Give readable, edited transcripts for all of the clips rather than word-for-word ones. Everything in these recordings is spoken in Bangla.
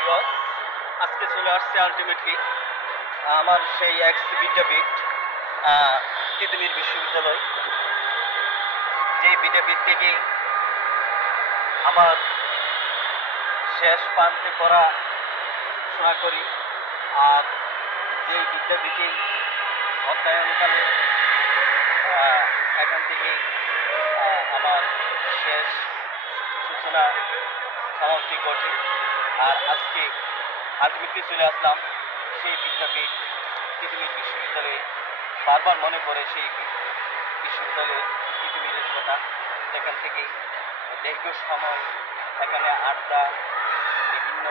বিকজ আজকে চলে আসছে আলটিমেটলি আমার সেই এক্স বিদ্যাপীঠ তিতুমির বিশ্ববিদ্যালয়, যে বিদ্যাপীঠ থেকে আমার শেষ প্রান্তে পড়াশোনা করি। আর যেই বিদ্যাপীঠে অধ্যয়নকালে এখান থেকে আমার শেষ সূচনা সমাপ্তি ঘটে। আর আজকে আলটিমেটলি চলে আসলাম সেই বিদ্যাপীঠ তিতুমির বিশ্ববিদ্যালয়ে। বারবার মনে পড়ে সেই বিশ্ববিদ্যালয়ের তিতুমিরের কথা। সেখান থেকে দীর্ঘ সময় এখানে আড্ডা, বিভিন্ন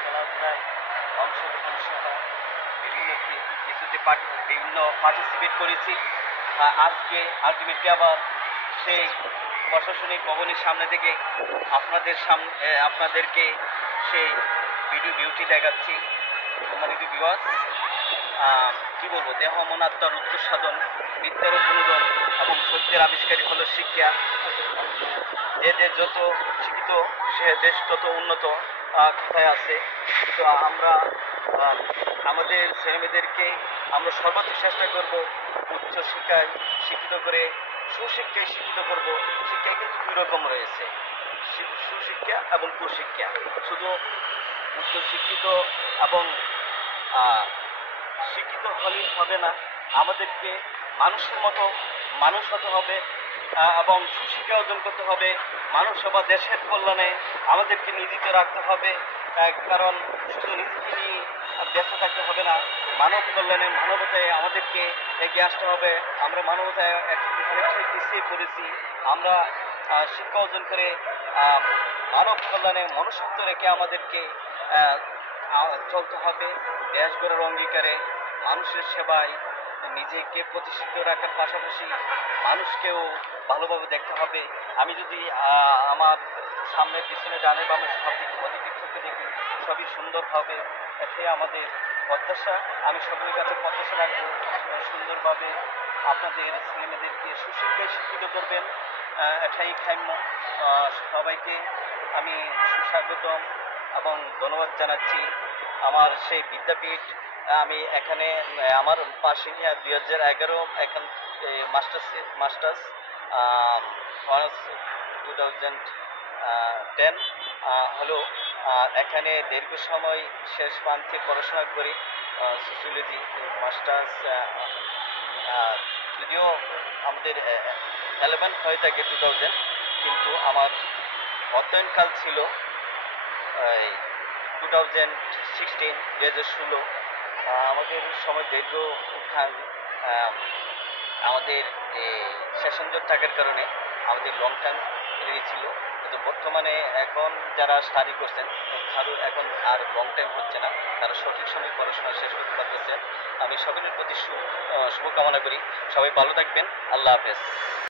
খেলাধুলায় অংশগ্রহণ সহ বিভিন্ন বিভিন্ন পার্টিসিপেট করেছি। আজকে আলটিমেটলি আবার সেই প্রশাসনিক ভবনের সামনে থেকে আপনাদেরকে সেই ভিডিও বিউটি দেখাচ্ছি। সম্মানিত ভিউয়ার্স, কি বলবো, দেহ মন আত্মার উত্তর সাধন, বিদ্যার বিনোদন এবং সত্যের আবিষ্কারই হলো শিক্ষা। যে দেশ যত শিক্ষিত সে দেশ তত উন্নত কথায় আছে। তো আমরা আমাদের ছেলেমেয়েদেরকে আমরা সর্বোচ্চ চেষ্টা করব উচ্চ শিক্ষায় শিক্ষিত করে সুশিক্ষায় শিক্ষিত করব। শিক্ষায় কিন্তু দুই রকম রয়েছে, সুশিক্ষা এবং কুশিক্ষা। শুধু উচ্চ শিক্ষিত এবং শিক্ষিত হলেই হবে না, আমাদেরকে মানুষের মতো মানুষ হতে হবে এবং সুশিক্ষা অর্জন করতে হবে। মানুষ বা দেশের কল্যাণে আমাদেরকে নিয়োজিত রাখতে হবে। কারণ শুধু নিজেকে নিয়ে ব্যস্ত থাকতে হবে না, মানব কল্যাণে মানবতায় আমাদেরকে এগিয়ে আসতে হবে। আমরা মানবতায় অনেকটাই পিছিয়ে পড়েছি। আমরা শিক্ষা অর্জন করে মানব কল্যাণে মনুষ্যত্ব রেখে আমাদেরকে চলতে হবে। দেশ গড়ার অঙ্গীকারে মানুষের সেবায় নিজেকে প্রতিষ্ঠিত রাখার পাশাপাশি মানুষকেও ভালোভাবে দেখতে হবে। আমি যদি আমার সামনে পিছনে ডানে বামে সব দিক পজিটিভ চোখে দেখি, সবই সুন্দর হবে। এতে আমাদের প্রত্যাশা, আমি সকলের কাছে প্রত্যাশা রাখবো সুন্দরভাবে আপনাদের ছেলেমেয়েদেরকে সুশিক্ষায় শিক্ষিত করবেন। এটাই কাম্য। সবাইকে আমি সুস্বাগতম এবং ধন্যবাদ জানাচ্ছি। আমার সেই বিদ্যাপীঠ, আমি এখানে আমার পাশে নিয়ে 2011 এখন মাস্টার্স অনার্স 2010 হলো। এখানে দীর্ঘ সময় শেষ প্রান্তে পড়াশোনা করি, সোশিওলজি মাস্টার্স। যদিও আমাদের 11 হয়ে থাকে 2000, কিন্তু আমার অধ্যয়নকাল ছিল 2016 আমাদের সময় দীর্ঘ আমাদের সেশন জট থাকার কারণে আমাদের লং টাইম ছিল। কিন্তু বর্তমানে এখন যারা স্টাডি করছেন কারোর এখন আর লং টাইম হচ্ছে না, তারা সঠিক সময় পড়াশোনা শেষ করতে পারতেছেন। আমি সকলের প্রতি শুভকামনা করি। সবাই ভালো থাকবেন। আল্লাহ হাফেজ।